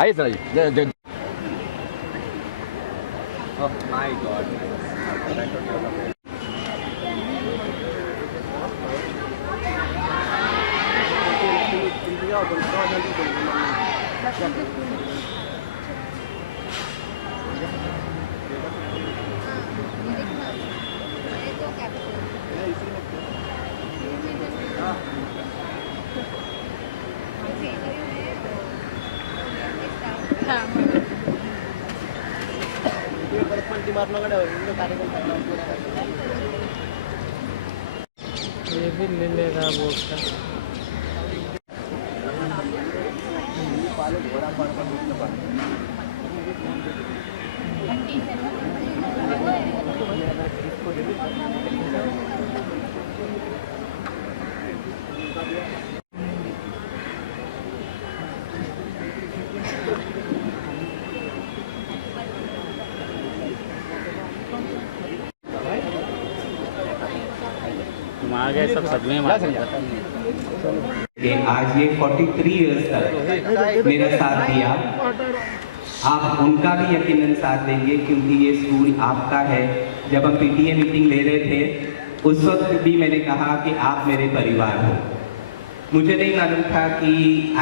Ayos na yun. Oh my God. ये भी ले लेगा बोर्ड का। आ गए सब सदमे में। आज ये 43 इयर्स तक मेरा साथ दिया, आप उनका भी यकीनन साथ देंगे क्योंकि ये स्कूल आपका है। जब हम पीटीए मीटिंग ले रहे थे उस वक्त भी मैंने कहा कि आप मेरे परिवार हो। मुझे नहीं मालूम था कि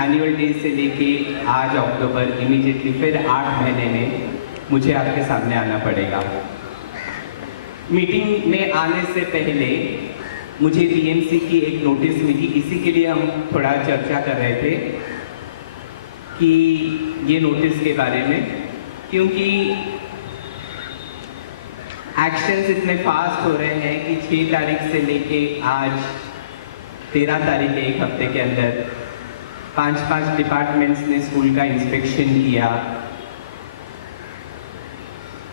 एनुअल डे से लेके आज अक्टूबर इमीडिएटली फिर 8 महीने में मुझे आपके सामने आना पड़ेगा। मीटिंग में आने से पहले मुझे बीएमसी की एक नोटिस मिली, इसी के लिए हम थोड़ा चर्चा कर रहे थे कि ये नोटिस के बारे में, क्योंकि एक्शंस इतने फास्ट हो रहे हैं कि 6 तारीख से लेके आज 13 तारीख के एक हफ्ते के अंदर 5 डिपार्टमेंट्स ने स्कूल का इंस्पेक्शन किया,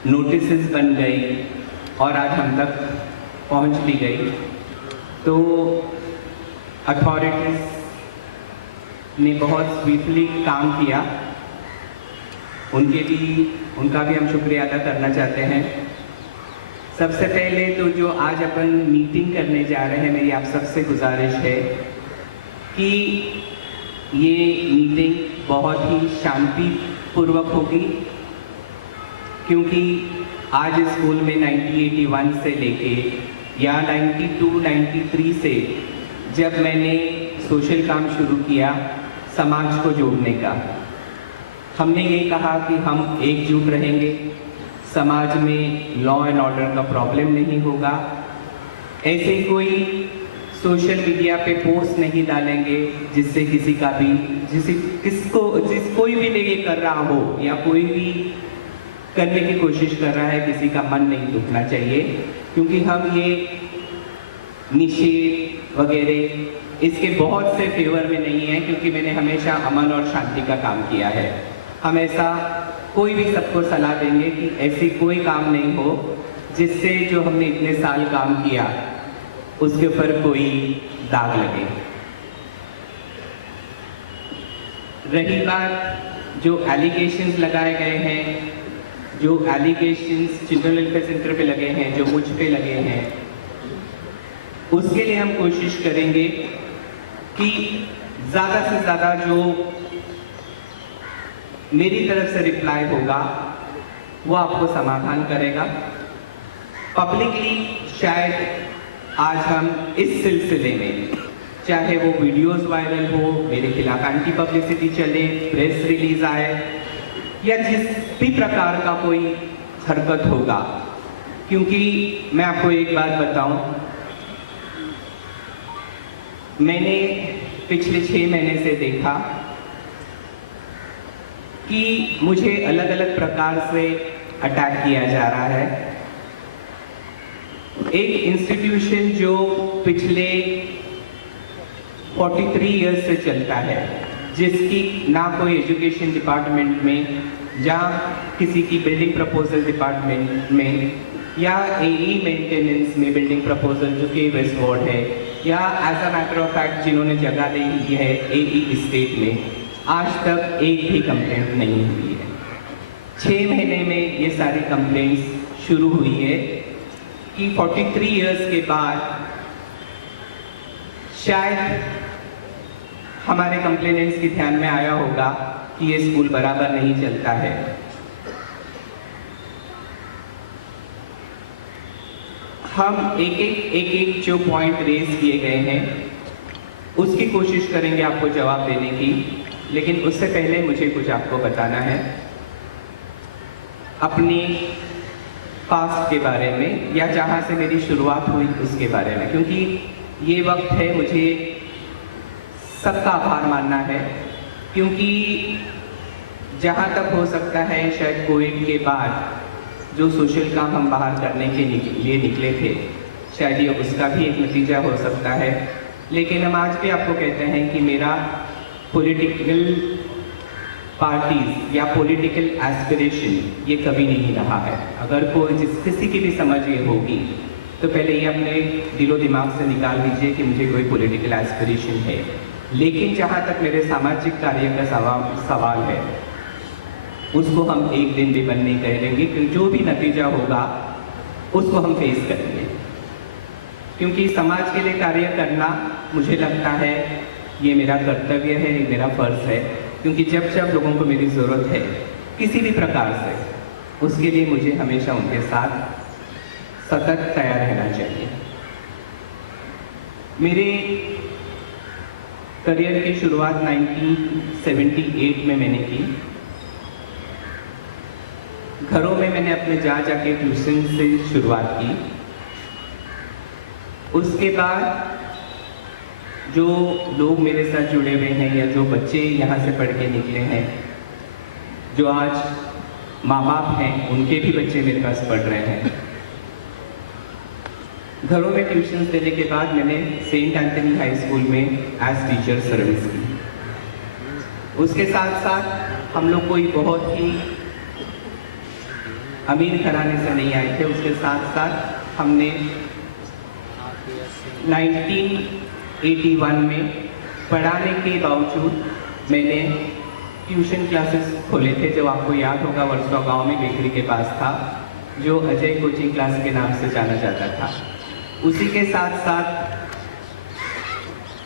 नोटिसेस बन गई और आज हम तक पहुंच भी गई। तो अथॉरिटीज़ ने बहुत स्वीटली काम किया, उनका भी हम शुक्रिया अदा करना चाहते हैं। सबसे पहले तो जो आज अपन मीटिंग करने जा रहे हैं, मेरी आप सबसे गुजारिश है कि ये मीटिंग बहुत ही शांतिपूर्वक होगी, क्योंकि आज स्कूल में 1981 से लेके या 92-93 से जब मैंने सोशल काम शुरू किया समाज को जोड़ने का, हमने ये कहा कि हम एकजुट रहेंगे, समाज में लॉ एंड ऑर्डर का प्रॉब्लम नहीं होगा, ऐसे कोई सोशल मीडिया पे पोस्ट नहीं डालेंगे जिससे किसी का भी कोई भी ये कर रहा हो या कोई भी करने की कोशिश कर रहा है, किसी का मन नहीं दुखना चाहिए, क्योंकि हम ये निषेध वगैरह इसके बहुत से फेवर में नहीं है, क्योंकि मैंने हमेशा अमन और शांति का काम किया है। हम ऐसा कोई भी सबको सलाह देंगे कि ऐसी कोई काम नहीं हो जिससे जो हमने इतने साल काम किया उसके ऊपर कोई दाग लगे। रही बात जो एलिगेशंस लगाए गए हैं, जो एलिगेशंस चिल्ड्रन वेलफेयर सेंटर पे लगे हैं, जो मुझ पे लगे हैं, उसके लिए हम कोशिश करेंगे कि ज़्यादा से ज़्यादा जो मेरी तरफ से रिप्लाई होगा वो आपको समाधान करेगा। पब्लिकली शायद आज हम इस सिलसिले में, चाहे वो वीडियोस वायरल हो, मेरे खिलाफ एंटी पब्लिसिटी चले, प्रेस रिलीज आए या जिस भी प्रकार का कोई हरकत होगा, क्योंकि मैं आपको एक बात बताऊं, मैंने पिछले 6 महीने से देखा कि मुझे अलग अलग प्रकार से अटैक किया जा रहा है। एक इंस्टीट्यूशन जो पिछले 43 इयर्स से चलता है, जिसकी ना कोई एजुकेशन डिपार्टमेंट में या किसी की बिल्डिंग प्रपोजल डिपार्टमेंट में या एई मेंटेनेंस में बिल्डिंग प्रपोजल जो कि वेस्ट वार्ड है, या as a matter of fact जिन्होंने जगह ली है एई स्टेट में, आज तक एक भी कंप्लेंट नहीं हुई है। 6 महीने में ये सारी कंप्लेंट्स शुरू हुई है कि 43 इयर्स के बाद शायद हमारे कंप्लेनेंट्स के ध्यान में आया होगा कि ये स्कूल बराबर नहीं चलता है। हम एक जो पॉइंट रेज किए गए हैं उसकी कोशिश करेंगे आपको जवाब देने की, लेकिन उससे पहले मुझे कुछ आपको बताना है अपनी पास्ट के बारे में, या जहाँ से मेरी शुरुआत हुई उसके बारे में, क्योंकि ये वक्त है मुझे सबका आभार मानना है। क्योंकि जहाँ तक हो सकता है शायद कोविड के बाद जो सोशल काम हम बाहर करने के लिए निकले थे, शायद ये उसका भी एक नतीजा हो सकता है। लेकिन हम आज भी आपको कहते हैं कि मेरा पॉलिटिकल पार्टीज या पॉलिटिकल एस्पिरेशन ये कभी नहीं रहा है। अगर कोई किसी की भी समझ ये होगी तो पहले ये अपने दिलो दिमाग से निकाल दीजिए कि मुझे कोई पॉलिटिकल एस्पिरेशन है। लेकिन जहाँ तक मेरे सामाजिक कार्य का सवाल है उसको हम एक दिन भी बंद नहीं करेंगे, क्योंकि जो भी नतीजा होगा उसको हम फेस करेंगे। क्योंकि समाज के लिए कार्य करना मुझे लगता है ये मेरा कर्तव्य है, ये मेरा फर्ज है। क्योंकि जब जब लोगों को मेरी ज़रूरत है किसी भी प्रकार से, उसके लिए मुझे हमेशा उनके साथ सतत तैयार रहना चाहिए। मेरे करियर की शुरुआत 1978 में मैंने की। घरों में मैंने अपने जाके ट्यूशन से शुरुआत की। उसके बाद जो लोग मेरे साथ जुड़े हुए हैं या जो बच्चे यहाँ से पढ़ के निकले हैं, जो आज माँ बाप हैं, उनके भी बच्चे मेरे पास पढ़ रहे हैं। घरों में ट्यूशन देने के बाद मैंने सेंट एंथनी हाई स्कूल में एज टीचर सर्विस की। उसके साथ साथ हम लोग कोई बहुत ही अमीर घराने से नहीं आए थे। उसके साथ साथ हमने 1981 में पढ़ाने के बावजूद मैंने ट्यूशन क्लासेस खोले थे, जो आपको याद होगा वर्सोवा गांव में बेकरी के पास था, जो अजय कोचिंग क्लास के नाम से जाना जाता था। उसी के साथ साथ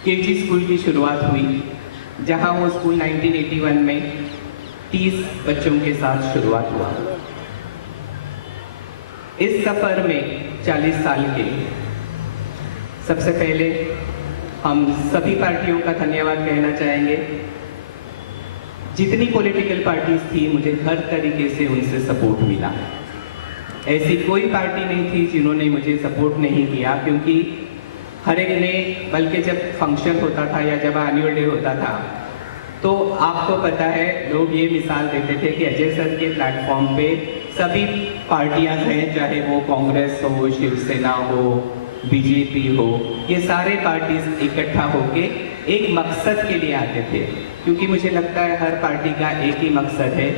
केजी स्कूल की शुरुआत हुई, जहां वो स्कूल 1981 में 30 बच्चों के साथ शुरुआत हुआ। इस सफर में 40 साल के सबसे पहले हम सभी पार्टियों का धन्यवाद कहना चाहेंगे। जितनी पॉलिटिकल पार्टीज थी, मुझे हर तरीके से उनसे सपोर्ट मिला। ऐसी कोई पार्टी नहीं थी जिन्होंने मुझे सपोर्ट नहीं किया, क्योंकि हर एक ने, बल्कि जब फंक्शन होता था या जब एनुअल डे होता था तो आपको पता है लोग ये मिसाल देते थे कि अजय सर के प्लेटफॉर्म पे सभी पार्टियां हैं, चाहे वो कांग्रेस हो, शिवसेना हो, बीजेपी हो, ये सारे पार्टीज इकट्ठा होके एक मकसद के लिए आते थे। क्योंकि मुझे लगता है हर पार्टी का एक ही मकसद है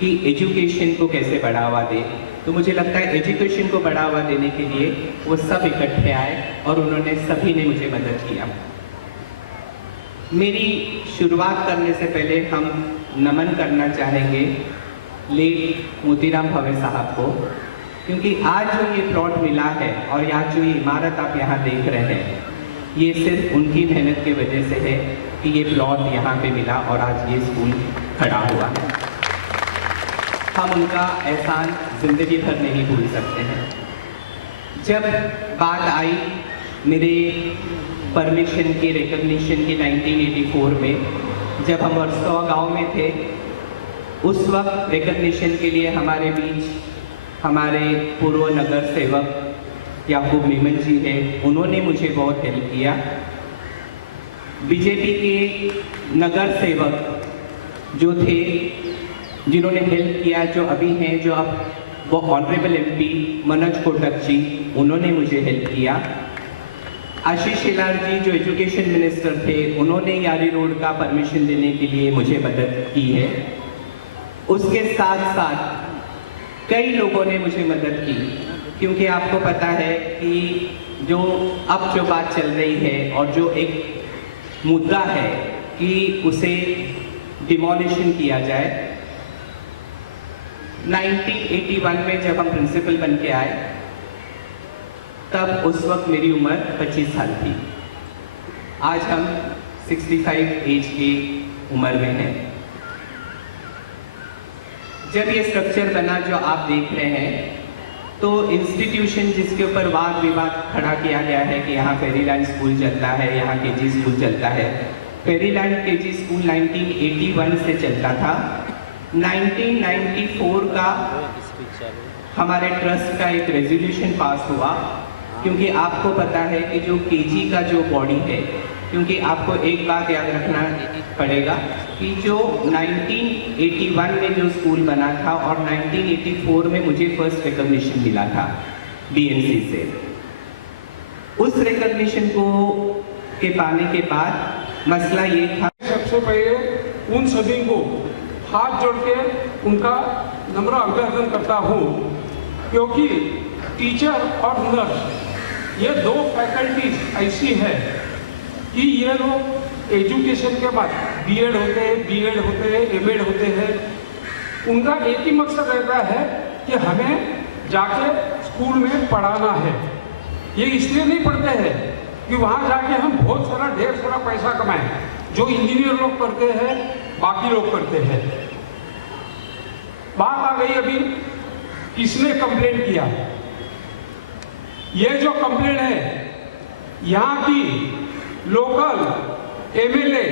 कि एजुकेशन को कैसे बढ़ावा दे। तो मुझे लगता है एजुकेशन को बढ़ावा देने के लिए वो सब इकट्ठे आए और उन्होंने सभी ने मुझे मदद किया। मेरी शुरुआत करने से पहले हम नमन करना चाहेंगे लेट मोतीराम भवे साहब को, क्योंकि आज जो ये प्लॉट मिला है और आज जो ये इमारत आप यहाँ देख रहे हैं, ये सिर्फ उनकी मेहनत की वजह से है कि ये प्लॉट यहाँ पे मिला और आज ये स्कूल खड़ा हुआ है। हम उनका एहसान जिंदगी भर नहीं भूल सकते हैं। जब बात आई मेरे परमिशन की, रिकग्निशन की 1984 में, जब हम वर्सोवा गांव में थे, उस वक्त रिकग्निशन के लिए हमारे बीच हमारे पूर्व नगर सेवक याकूब मेमन जी हैं, उन्होंने मुझे बहुत हेल्प किया। बीजेपी के नगर सेवक जो थे, जिन्होंने हेल्प किया, जो अभी हैं, जो अब वो ऑनरेबल एमपी मनोज कोटक जी, उन्होंने मुझे हेल्प किया। आशीष शेलार जी जो एजुकेशन मिनिस्टर थे, उन्होंने यारी रोड का परमिशन देने के लिए मुझे मदद की है। उसके साथ साथ कई लोगों ने मुझे मदद की, क्योंकि आपको पता है कि जो बात चल रही है और जो एक मुद्दा है कि उसे डिमोलिशन किया जाए। 1981 में जब हम प्रिंसिपल बन के आए, तब उस वक्त मेरी उम्र 25 साल थी। आज हम 65 एज की उम्र में हैं। जब ये स्ट्रक्चर बना जो आप देख रहे हैं, तो इंस्टीट्यूशन जिसके ऊपर वाद विवाद खड़ा किया गया है कि यहाँ फेरीलैंड स्कूल चलता है, यहाँ केजी स्कूल चलता है। फेरीलैंड केजी स्कूल 1981 से चलता था। 1994 का हमारे ट्रस्ट का एक रेजोल्यूशन पास हुआ, क्योंकि आपको पता है कि जो केजी का जो बॉडी है, क्योंकि आपको एक बात याद रखना पड़ेगा कि जो 1981 में जो स्कूल बना था और 1984 में मुझे फर्स्ट रिकॉग्निशन मिला था बीएमसी से, उस रिकॉग्निशन को के पाने के बाद मसला ये था। सबसे पहले उन सभी को हाथ जोड़ के उनका नम्र अभिवादन करता हूँ, क्योंकि टीचर और नर्स ये दो फैकल्टीज ऐसी है कि ये लोग एजुकेशन के बाद बीएड होते हैं, बीएड होते हैं, एमएड होते हैं। उनका एक ही मकसद रहता है कि हमें जाके स्कूल में पढ़ाना है। ये इसलिए नहीं पढ़ते हैं कि वहाँ जाके हम बहुत सारा ढेर सारा पैसा कमाएं, जो इंजीनियर लोग करते हैं, बाकी लोग करते हैं। बात आ गई अभी किसने कंप्लेंट किया। ये जो कंप्लेंट है, यहाँ की लोकल एमएलए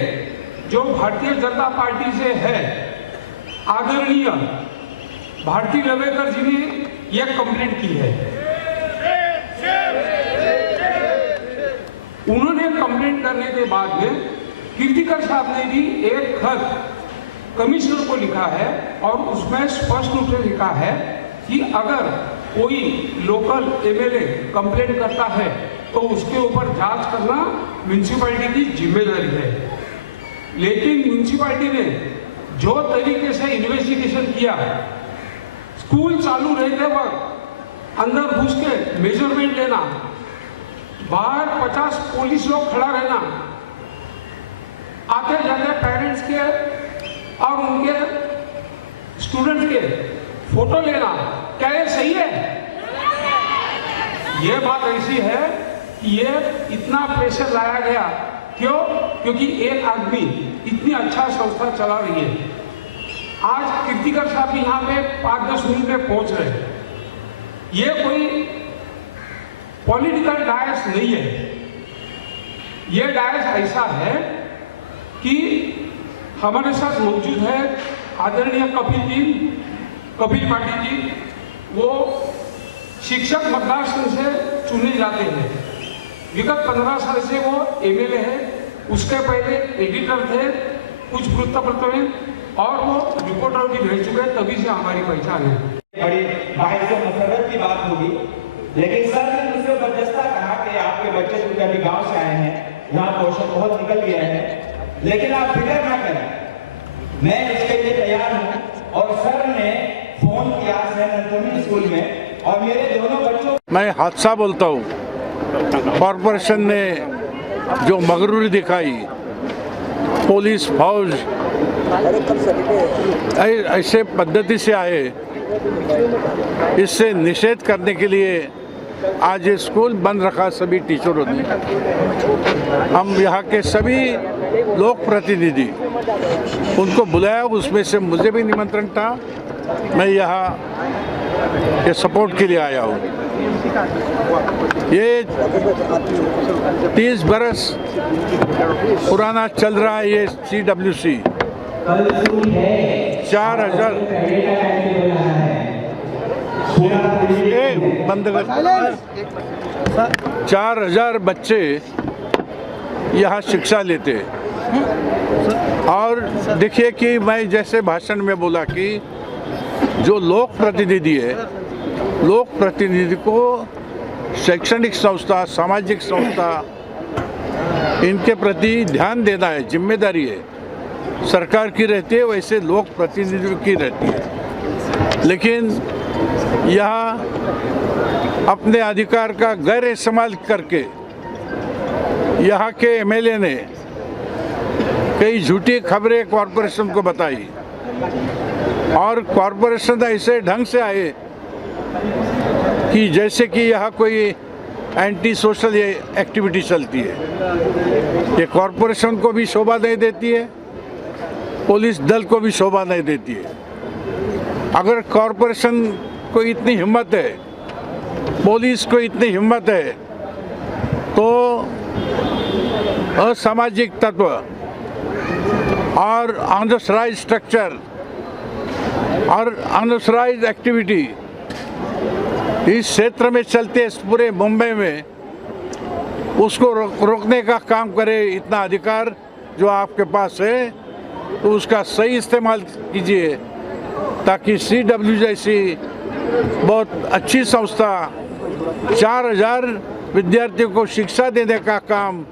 जो भारतीय जनता पार्टी से है, आदरणीय भारती लवेकर जी ने यह कंप्लेंट की है। उन्होंने कंप्लेंट करने के बाद में कीर्तिकर साहब ने भी एक खत कमिश्नर को लिखा है और उसमें स्पष्ट रूप से लिखा है कि अगर कोई लोकल एमएलए कंप्लेंट करता है तो उसके ऊपर जांच करना म्यूनसिपैलिटी की जिम्मेदारी है। लेकिन म्यूनसिपैलिटी ने जो तरीके से इन्वेस्टिगेशन किया, स्कूल चालू रहते वक्त अंदर घुस के मेजरमेंट लेना, बाहर 50 पुलिस लोग खड़ा रहना, आते जाते पेरेंट्स के और उनके स्टूडेंट के फोटो लेना, क्या ये सही है? ये बात ऐसी है कि ये इतना प्रेशर लाया गया, क्यों? क्योंकि एक आदमी इतनी अच्छा संस्था चला रही है। आज कीर्तिकर साहब यहाँ पे 5-10 मिनट में पहुंच रहे हैं। ये कोई पॉलिटिकल डायस नहीं है। ये डायस ऐसा है कि हमारे साथ मौजूद है आदरणीय कपिल पाटिल जी। वो शिक्षक मतदार संघ से चुने जाते हैं। विगत 15 साल से वो एमएलए है। उसके पहले एडिटर थे कुछ वृत्तपत्र में, और वो रिपोर्टर भी रह चुके, तभी से हमारी पहचान है। बड़ी बाहर से मसरत की बात होगी, लेकिन सर ने मुझसे बर्दाश्त कहा कि आपके बच्चे क्योंकि अभी गांव से आए हैं, यहाँ पोषण बहुत निकल गया है, लेकिन आप फिक्र ना करें, मैं इसके लिए तैयार हूँ। और सर ने फोन किया सेंट स्कूल में, और मेरे दोनों बच्चों, मैं हादसा बोलता हूँ। कॉरपोरेशन ने जो मगरूरी दिखाई, पुलिस फौज ऐसे पद्धति से आए, इससे निषेध करने के लिए आज ये स्कूल बंद रखा सभी टीचरों ने। हम यहाँ के सभी लोक प्रतिनिधि उनको बुलाया, उसमें से मुझे भी निमंत्रण था। मैं यहाँ के सपोर्ट के लिए आया हूँ। ये 30 बरस पुराना चल रहा है ये CWC। 4,000 बच्चे यहाँ शिक्षा लेते। और देखिए कि मैं जैसे भाषण में बोला कि जो लोक प्रतिनिधि है, लोक प्रतिनिधि को शैक्षणिक संस्था, सामाजिक संस्था, इनके प्रति ध्यान देना है, जिम्मेदारी है। सरकार की रहती है, वैसे लोक प्रतिनिधियों की रहती है। लेकिन यहाँ अपने अधिकार का गैर इस्तेमाल करके यहाँ के एमएलए ने कई झूठी खबरें कॉरपोरेशन को बताई, और कॉरपोरेशन ऐसे ढंग से आए कि जैसे कि यहाँ कोई एंटी सोशल ये एक्टिविटी चलती है। ये कॉरपोरेशन को भी शोभा नहीं देती है, पुलिस दल को भी शोभा नहीं देती है। अगर कॉरपोरेशन को इतनी हिम्मत है, पुलिस को इतनी हिम्मत है, तो असामाजिक तत्व और अनऑथराइज्ड स्ट्रक्चर और अनऑथराइज्ड एक्टिविटी इस क्षेत्र में चलते इस पूरे मुंबई में, उसको रोकने का काम करे। इतना अधिकार जो आपके पास है तो उसका सही इस्तेमाल कीजिए, ताकि CW जैसी बहुत अच्छी संस्था 4000 विद्यार्थियों को शिक्षा देने का काम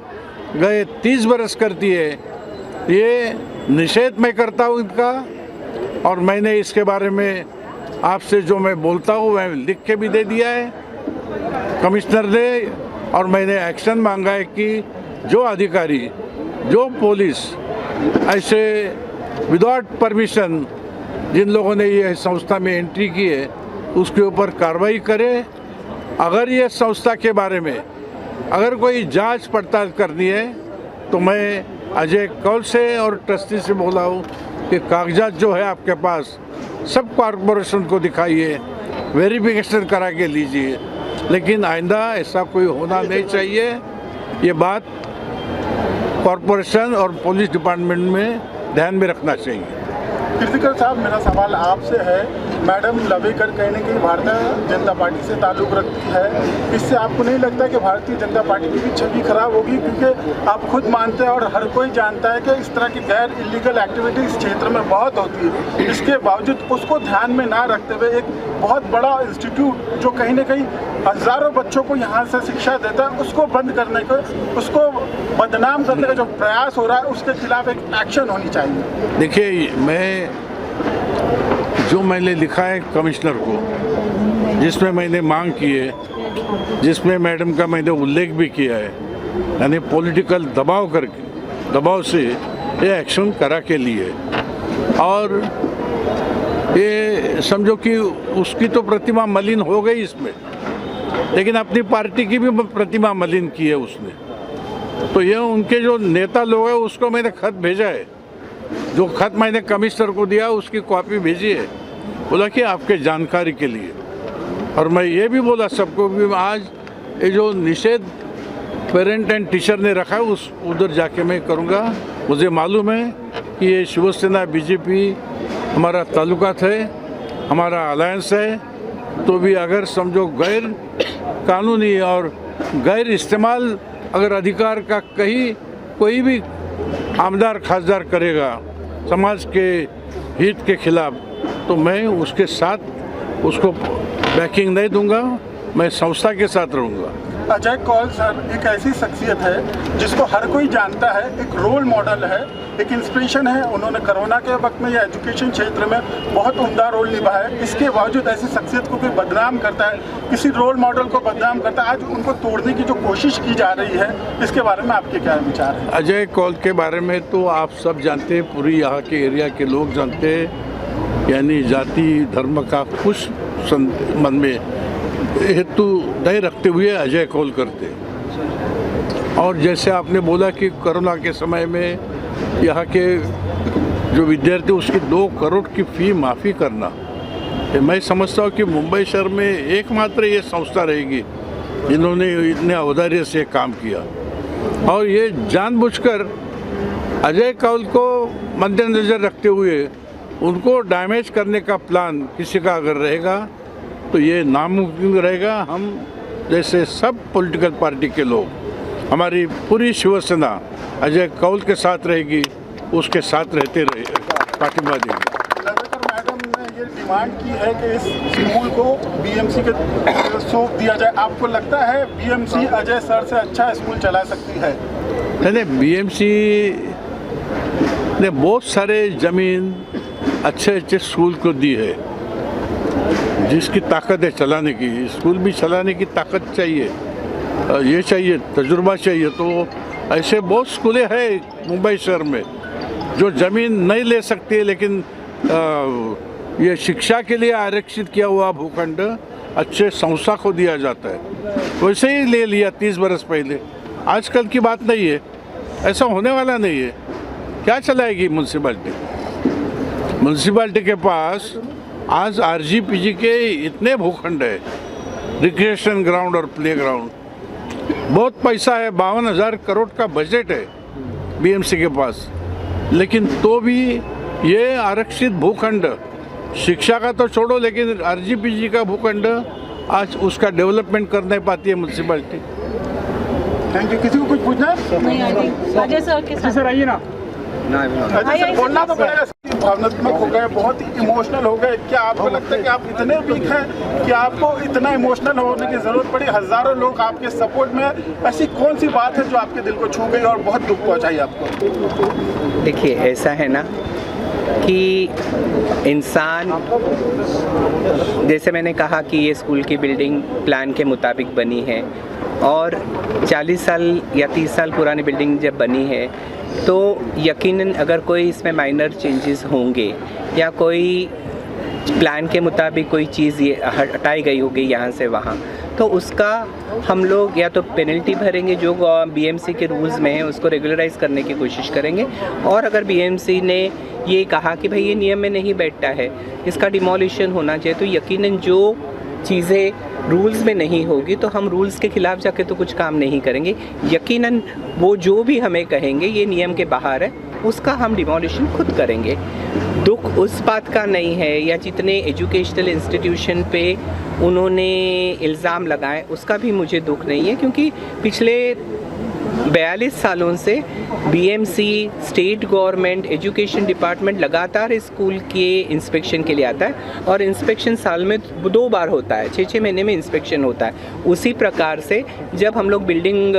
गए 30 बरस करती है। ये निषेध मैं करता हूँ इनका, और मैंने इसके बारे में आपसे जो मैं बोलता हूँ वह लिख के भी दे दिया है कमिश्नर ने, और मैंने एक्शन मांगा है कि जो अधिकारी, जो पुलिस ऐसे विदाउट परमिशन जिन लोगों ने ये संस्था में एंट्री की है उसके ऊपर कार्रवाई करे। अगर ये संस्था के बारे में अगर कोई जांच पड़ताल करनी है तो मैं अजय कौल से और ट्रस्टी से बोला हूँ कि कागजात जो है आपके पास सब कॉरपोरेशन को दिखाइए, वेरिफिकेशन करा के लीजिए, लेकिन आइंदा ऐसा कोई होना नहीं चाहिए। ये बात कॉरपोरेशन और पुलिस डिपार्टमेंट में ध्यान में रखना चाहिए। कीर्तिकर साहब, मेरा सवाल आपसे है। मैडम लवेकर कहीं ना कहीं भारतीय जनता पार्टी से ताल्लुक़ रखती है, इससे आपको नहीं लगता कि भारतीय जनता पार्टी की भी छवि खराब होगी? क्योंकि आप खुद मानते हैं और हर कोई जानता है कि इस तरह की गैर इलीगल एक्टिविटी इस क्षेत्र में बहुत होती है। इसके बावजूद उसको ध्यान में ना रखते हुए एक बहुत बड़ा इंस्टीट्यूट जो कहीं ना कहीं हज़ारों बच्चों को यहाँ से शिक्षा देता है, उसको बंद करने का, उसको बदनाम करने का जो प्रयास हो रहा है, उसके खिलाफ एक एक्शन होनी चाहिए। देखिए, जो मैंने लिखा है कमिश्नर को, जिसमें मैंने मांग की है, जिसमें मैडम का मैंने उल्लेख भी किया है, यानी पॉलिटिकल दबाव से ये एक्शन करा के लिए, और ये समझो कि उसकी तो प्रतिमा मलिन हो गई इसमें, लेकिन अपनी पार्टी की भी प्रतिमा मलिन की है उसने। तो ये उनके जो नेता लोग हैं उसको मैंने खत भेजा है, जो खत मैंने कमिश्नर को दिया उसकी कॉपी भेजी है, बोला कि आपके जानकारी के लिए। और मैं ये भी बोला सबको भी आज ये जो निषेध पेरेंट एंड टीचर ने रखा है उस उधर जाके मैं करूँगा। मुझे मालूम है कि ये शिवसेना बीजेपी हमारा ताल्लुकात है, हमारा अलायंस है, तो भी अगर समझो गैर कानूनी और गैर इस्तेमाल अगर अधिकार का कहीं कोई भी आमदार खासदार करेगा समाज के हित के खिलाफ, तो मैं उसके साथ उसको बैकिंग नहीं दूंगा, मैं संस्था के साथ रहूँगा। अजय कौल सर एक ऐसी शख्सियत है जिसको हर कोई जानता है, एक रोल मॉडल है, एक इंस्पिरेशन है। उन्होंने कोरोना के वक्त में या एजुकेशन क्षेत्र में बहुत उम्दा रोल निभाया है। इसके बावजूद ऐसी शख्सियत को कोई बदनाम करता है, किसी रोल मॉडल को बदनाम करता है, आज उनको तोड़ने की जो कोशिश की जा रही है, इसके बारे में आपके क्या विचार है? अजय कौल के बारे में तो आप सब जानते हैं, पूरी यहाँ के एरिया के लोग जानते हैं, यानी जाति धर्म का कुछ मन में हेतु नहीं रखते हुए अजय कौल करते। और जैसे आपने बोला कि कोरोना के समय में यहाँ के जो विद्यार्थी उसकी 2 करोड़ की फ़ी माफ़ी करना, मैं समझता हूँ कि मुंबई शहर में एकमात्र ये संस्था रहेगी जिन्होंने इतने औदार्य से काम किया। और ये जानबूझकर अजय कौल को मद्देनज़र रखते हुए उनको डैमेज करने का प्लान किसी का अगर रहेगा तो ये नामुमकिन रहेगा। हम जैसे सब पॉलिटिकल पार्टी के लोग, हमारी पूरी शिवसेना अजय कौल के साथ रहेगी, उसके साथ रहते रहेगा, पार्टिबा देंगे। लवेकर मैडम ने ये डिमांड की है कि इस स्कूल को BMC के सौंप दिया जाए। आपको लगता है BMC अजय सर से अच्छा स्कूल चला सकती है? नहीं, BMC ने बहुत सारे ज़मीन अच्छे स्कूल को दी है, जिसकी ताकत है चलाने की। स्कूल भी चलाने की ताकत चाहिए, ये चाहिए, तजुर्बा चाहिए। तो ऐसे बहुत स्कूलें हैं मुंबई शहर में जो ज़मीन नहीं ले सकती, लेकिन ये शिक्षा के लिए आरक्षित किया हुआ भूखंड अच्छे संस्था को दिया जाता है। वैसे ही ले लिया 30 बरस पहले। आजकल की बात नहीं है, ऐसा होने वाला नहीं है। क्या चलाएगी म्यूनसिपैलिटी? म्यूनसिपैलिटी के पास आज आरजीपीजी के इतने भूखंड है, रिक्रिएशन ग्राउंड और प्ले ग्राउंड, बहुत पैसा है, 52,000 करोड़ का बजट है बीएमसी के पास, लेकिन तो भी ये आरक्षित भूखंड, शिक्षा का तो छोड़ो, लेकिन आरजीपीजी का भूखंड आज उसका डेवलपमेंट कर नहीं पाती है म्यूनसिपैलिटी। Thank you. किसी को कुछ पूछना है? नहीं, अजय सर के साथ। सर आइए ना। अजय सर, बोलना तो पड़ेगा। भावनात्मक हो गए, बहुत ही इमोशनल हो गए। क्या आपको लगता है कि आप इतने वीक हैं कि आपको इतना इमोशनल होने की जरूरत पड़ी? हजारों लोग आपके सपोर्ट में, ऐसी कौन सी बात है जो आपके दिल को छू गई और बहुत दुख पहुंचाई आपको? देखिए, ऐसा है ना कि इंसान, जैसे मैंने कहा कि ये स्कूल की बिल्डिंग प्लान के मुताबिक बनी है और 40 साल या 30 साल पुरानी बिल्डिंग जब बनी है तो यकीनन अगर कोई इसमें माइनर चेंजेस होंगे या कोई प्लान के मुताबिक कोई चीज़ ये हटाई गई होगी यहाँ से वहाँ, तो उसका हम लोग या तो पेनल्टी भरेंगे जो बीएमसी के रूल्स में है, उसको रेगुलराइज करने की कोशिश करेंगे। और अगर बीएमसी ने ये कहा कि भाई ये नियम में नहीं बैठता है, इसका डिमोलिशन होना चाहिए, तो यकीनन जो चीज़ें रूल्स में नहीं होगी तो हम रूल्स के खिलाफ जाके तो कुछ काम नहीं करेंगे। यकीनन वो जो भी हमें कहेंगे ये नियम के बाहर है, उसका हम डिमोलिशन खुद करेंगे। दुख उस बात का नहीं है या जितने एजुकेशनल इंस्टीट्यूशन पे उन्होंने इल्ज़ाम लगाए उसका भी मुझे दुख नहीं है, क्योंकि पिछले 42 सालों से BMC, state government, education department लगातार स्कूल के इंस्पेक्शन के लिए आता है और इंस्पेक्शन साल में 2 बार होता है, 6-6 महीने में इंस्पेक्शन होता है। उसी प्रकार से जब हम लोग बिल्डिंग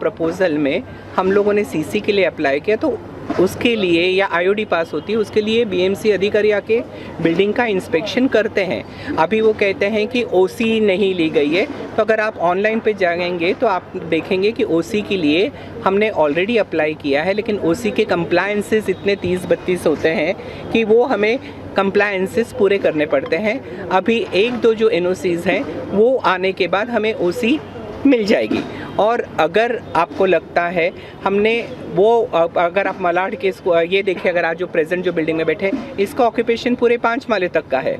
प्रपोजल में हम लोगों ने सीसी के लिए अप्लाई किया तो उसके लिए या आईओडी पास होती है, उसके लिए बीएमसी अधिकारी आके बिल्डिंग का इंस्पेक्शन करते हैं। अभी वो कहते हैं कि ओसी नहीं ली गई है, तो अगर आप ऑनलाइन पे जाएंगे तो आप देखेंगे कि ओसी के लिए हमने ऑलरेडी अप्लाई किया है, लेकिन ओसी के कंप्लायंसेस इतने 30-32 होते हैं कि वो हमें कंप्लायंसेस पूरे करने पड़ते हैं। अभी 1-2 जो एनओसीज हैं वो आने के बाद हमें ओसी मिल जाएगी। और अगर आपको लगता है हमने वो, अगर आप मलाड के ये देखिए, अगर आज जो प्रेजेंट जो बिल्डिंग में बैठे इसका ऑक्यूपेशन पूरे 5 माले तक का है,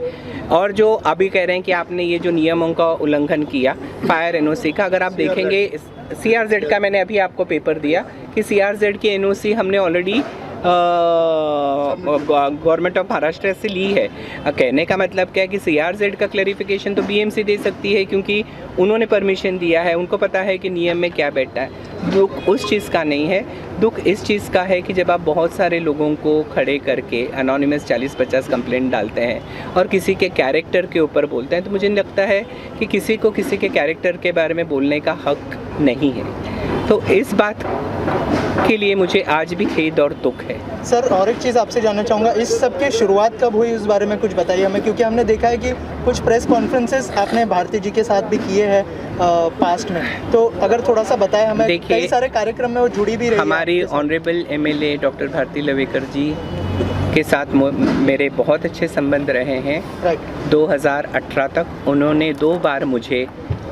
और जो अभी कह रहे हैं कि आपने ये जो नियमों का उल्लंघन किया फायर एनओसी का, अगर आप देखेंगे सीआरजेड का मैंने अभी आपको पेपर दिया कि सीआरजेड की एनओसी हमने ऑलरेडी गवर्नमेंट ऑफ महाराष्ट्र से ली है। कहने का मतलब क्या है कि सीआरजेड का क्लैरिफिकेशन तो बीएमसी दे सकती है क्योंकि उन्होंने परमिशन दिया है, उनको पता है कि नियम में क्या बैठता है। दुख उस चीज़ का नहीं है, दुख इस चीज़ का है कि जब आप बहुत सारे लोगों को खड़े करके अनोनिमस 40-50 कंप्लेंट डालते हैं और किसी के कैरेक्टर के ऊपर बोलते हैं, तो मुझे लगता है कि किसी को किसी के कैरेक्टर के बारे में बोलने का हक नहीं है। तो इस बात के लिए मुझे आज भी खेद और दुख है। सर, और एक चीज़ आपसे जानना चाहूँगा, इस सब की शुरुआत कब हुई उस बारे में कुछ बताइए हमें, क्योंकि हमने देखा है कि कुछ प्रेस कॉन्फ्रेंसेस आपने भारती जी के साथ भी किए हैं पास्ट में, तो अगर थोड़ा सा बताएं हमें। कई सारे कार्यक्रम में वो जुड़ी भी रही है। हमारी honourable MLA doctor Bharati Lavekar ji के साथ मेरे बहुत अच्छे संबंध रहे हैं। 2018 तक उन्होंने 2 बार मुझे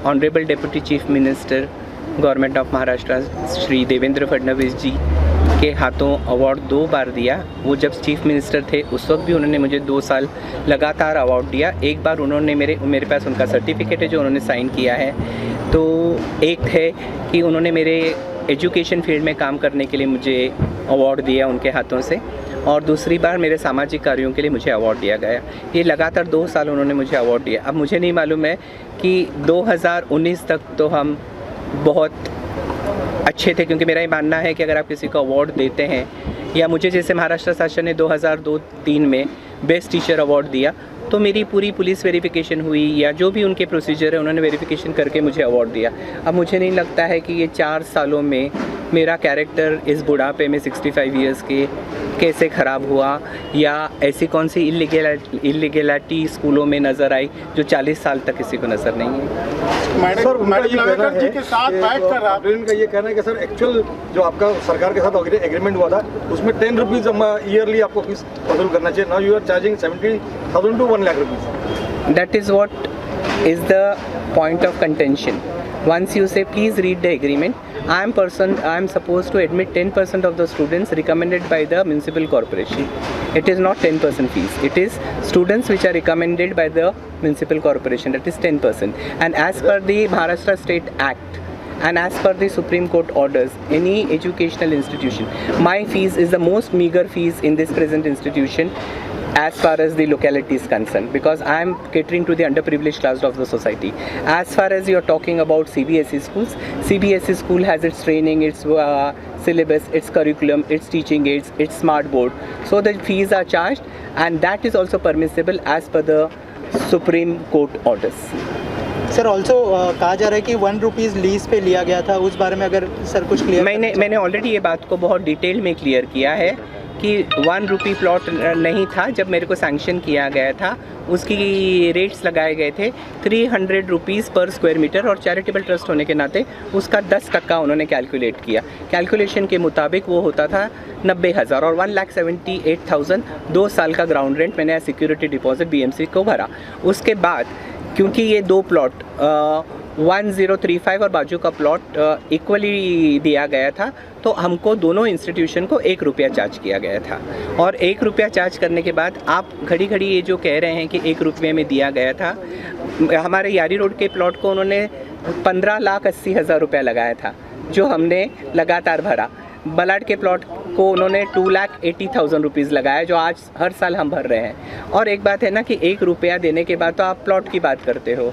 honourable deputy chief minister government of Maharashtra Shri Devendra Fadnavis ji के हाथों अवार्ड 2 बार दिया। वो जब चीफ मिनिस्टर थे उस वक्त भी उन्होंने मुझे 2 साल लगातार अवार्ड दिया। एक बार उन्होंने मेरे पास उनका सर्टिफिकेट है जो उन्होंने साइन किया है। तो एक है कि उन्होंने मेरे एजुकेशन फील्ड में काम करने के लिए मुझे अवार्ड दिया उनके हाथों से, और दूसरी बार मेरे सामाजिक कार्यों के लिए मुझे अवार्ड दिया गया। ये लगातार 2 साल उन्होंने मुझे अवार्ड दिया। अब मुझे नहीं मालूम है कि 2019 तक तो हम बहुत अच्छे थे, क्योंकि मेरा ये मानना है कि अगर आप किसी को अवार्ड देते हैं, या मुझे जैसे महाराष्ट्र शासन ने 2002-03 में बेस्ट टीचर अवार्ड दिया, तो मेरी पूरी पुलिस वेरिफिकेशन हुई या जो भी उनके प्रोसीजर है उन्होंने वेरिफिकेशन करके मुझे अवार्ड दिया। अब मुझे नहीं लगता है कि ये 4 सालों में मेरा कैरेक्टर इस बुढ़ापे में 65 ईयर्स के कैसे ख़राब हुआ, या ऐसी कौन सी इलीगैलिटी स्कूलों में नज़र आई जो 40 साल तक किसी को नज़र नहीं है। मैडम लवेकर जी के साथ बैठकर का ये कहना है कि सर एक्चुअल जो आपका सरकार के साथ एग्रीमेंट हुआ था उसमें 10 रुपीज़ ईयरली आपको फीस वसूल करना चाहिए। Now you are charging 70,000 to 1 lakh rupees. That is what is the point of contention. once you say please read the agreement, I am supposed to admit 10% of the students recommended by the municipal corporation. It is not 10% fees. It is students which are recommended by the municipal corporation. That is 10%. And as per the Maharashtra State Act and as per the Supreme Court orders, any educational institution, my fees is the most meager fees in this present institution as far as the locality is concerned, because I am catering to the underprivileged class of the society. As far as you are talking about CBSE schools, CBSE school has its training, its syllabus, its curriculum, its teaching aids, its smart board. So the fees are charged, and that is also permissible as per the Supreme Court orders. Sir also कहा जा रहा है कि ₹1 lease पे लिया गया था, उस बारे में अगर सर कुछ क्लियर। मैंने ऑलरेडी ये बात को बहुत डिटेल में क्लियर किया है कि ₹1 प्लॉट नहीं था। जब मेरे को सैंक्शन किया गया था उसकी रेट्स लगाए गए थे ₹300 पर स्क्वायर मीटर, और चैरिटेबल ट्रस्ट होने के नाते उसका 10% उन्होंने कैलकुलेट किया। कैलकुलेशन के मुताबिक वो होता था 90,000 और 1,78,000 2 साल का ग्राउंड रेंट मैंने सिक्योरिटी डिपॉजिट BMC को भरा। उसके बाद क्योंकि ये 2 प्लॉट 1035 और बाजू का प्लॉट इक्वली दिया गया था, तो हमको दोनों इंस्टीट्यूशन को ₹1 चार्ज किया गया था। और ₹1 चार्ज करने के बाद आप घड़ी घड़ी ये जो कह रहे हैं कि ₹1 में दिया गया था, हमारे यारी रोड के प्लॉट को उन्होंने 15,80,000 रुपये लगाया था, जो हमने लगातार भरा। बलाड के प्लॉट को उन्होंने 2,80,000 रुपीज़ लगाया, जो आज हर साल हम भर रहे हैं। और एक बात है ना कि ₹1 देने के बाद तो आप प्लॉट की बात करते हो,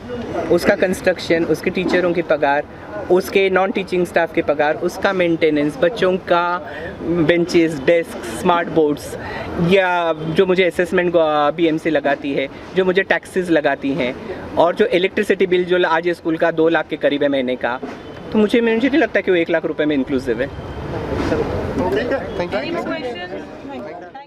उसका कंस्ट्रक्शन, उसके टीचरों की पगार, उसके नॉन टीचिंग स्टाफ के पगार, उसका मेंटेनेंस, बच्चों का बेंचेस, डेस्क, स्मार्ट बोर्ड्स, या जो मुझे असेसमेंट BMC लगाती है, जो मुझे टैक्सेस लगाती हैं, और जो इलेक्ट्रिसिटी बिल जो आज स्कूल का 2 लाख के करीब है महीने का, तो मुझे नहीं लगता कि वो ₹1 लाख में इंक्लूसिव है। Any more questions?